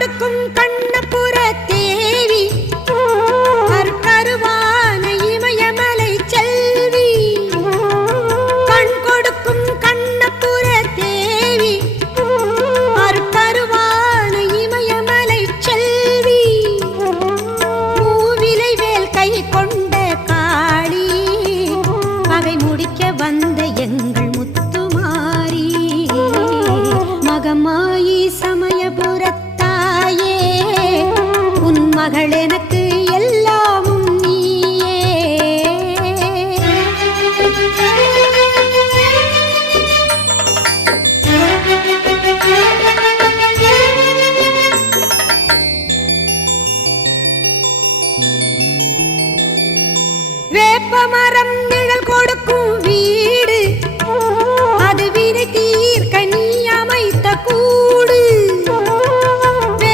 கொடுக்கும் கண்ணபுர தேவி கருவான இமயமலை செல்வி கண் கொடுக்கும் கண்ணபுர தேவி கருவான இமயமலை செல்வி மூவிலை வேல் கை கொண்ட காளி பகை முடிக்க வந்த எங்கள் முத்துமாரி மகமாயி சமயபுரத்தாயே உன் மகள் எனக்கு எல்லாமும் நீயே. வேப்பமர